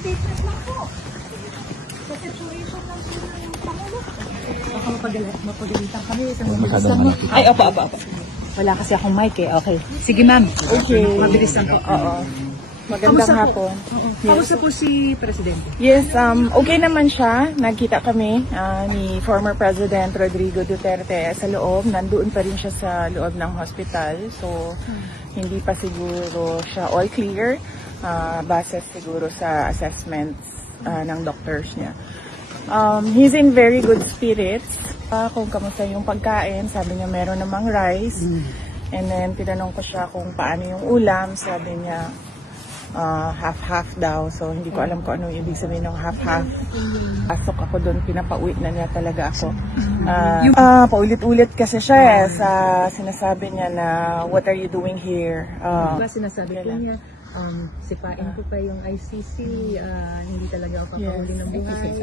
statement lang po. Sa situation lang po ng Pangulo. Baka mapagalitan kami. Masyadong malaki. Ay, opo. Wala kasi akong mic eh. Okay. Sige ma'am. Okay. Mabilis lang po. Oo. Magandang hapon. Kamusta po si Presidente? Yes, okay naman siya. Nagkita kami ni former President Rodrigo Duterte sa loob. Nandoon pa rin siya sa loob ng hospital. So, hindi pa siguro siya all clear. Base siguro sa assessments ng doctors niya. He's in very good spirits. Kung kamusta yung pagkain, sabi niya meron namang rice. And then, tinanong ko siya kung paano yung ulam. Sabi niya, half-half daw. So, hindi ko alam kung ano yung ibig sabihin ng half-half. Pasok ako doon, pinapauwi na niya talaga ako. Paulit-ulit kasi siya sa sinasabi niya na, what are you doing here? Diba sinasabi ko niya, sipain ko pa yung ICC, hindi talaga ako papahuli ng buhay.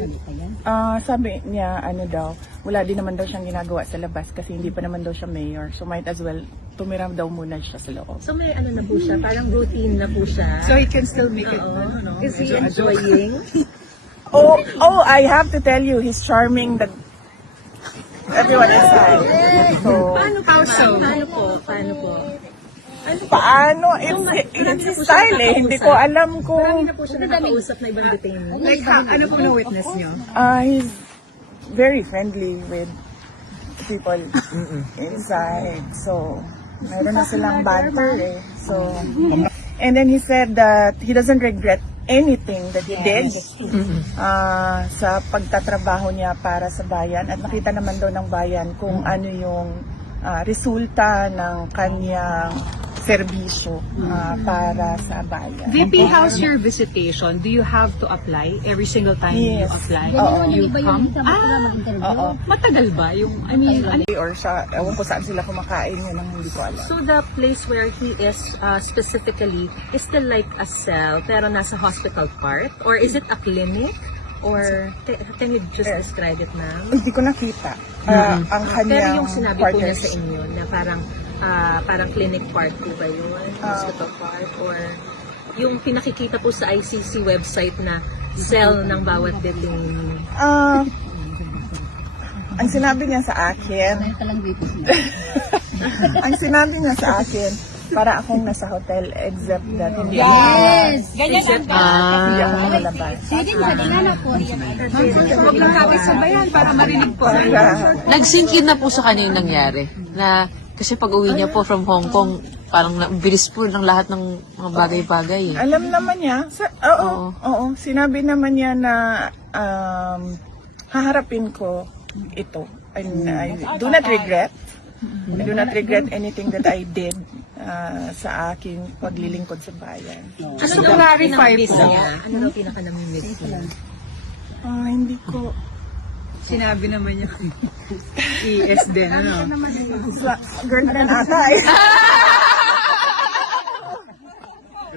Sabi niya, ano daw, wala din naman daw siyang ginagawa sa labas kasi hindi pa naman daw siya mayor. So, might as well tumira daw muna siya sa loob. So may ano na po siya, parang routine na po siya. So he can still make it. Is he enjoying? Oh, I have to tell you, he's charming everyone inside. So, Paano po? paano? It's his style eh. Hindi ko alam Marami kung na po siya nakakausap na ibang detainee. Like, ano po na witness nyo? he's very friendly with people inside. So, meron na silang banter eh. So, and then he said that he doesn't regret anything that he did sa pagtatrabaho niya para sa bayan. At nakita naman daw ng bayan kung ano yung resulta ng kanyang serbisyo para sa bayan. VP, how's your visitation? Do you have to apply every single time you Yes. apply? Oo. You come? Oo. Matagal ba? Yung, I mean, ano? Or sa, ewan ko saan sila kumakain, yun ang hindi ko alam. So the place where he is specifically is still like a cell pero nasa hospital part? Or is it a clinic? Or can you just describe it, ma'am? Hindi ko nakita. Ang Pero kanyang yung sinabi po niya quarters. sa inyo na parang clinic part po ba yun? Hospital part? Or yung pinakikita po sa ICC website na cell ng bawat detainee? Ang sinabi niya sa akin, ang sinabi niya sa akin, para akong nasa hotel except that hindi ako malabas. Huwag lang natin sabayan para marinig po. Nag-sink in na po sa kanina nangyari na kasi pag uwi niya po from Hong Kong, parang bilis po ng lahat ng mga bagay-bagay. Alam naman niya, oo, sinabi naman niya na haharapin ko ito. And I do not regret. I do not regret anything that I did sa aking paglilingkod sa bayan. Just to clarify po, Ano daw pinaka-namimiss niya? Hindi ko. sinabi naman niya ES din, ano? Girlfriend ata eh.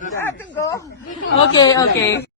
I have to go. Okay, okay.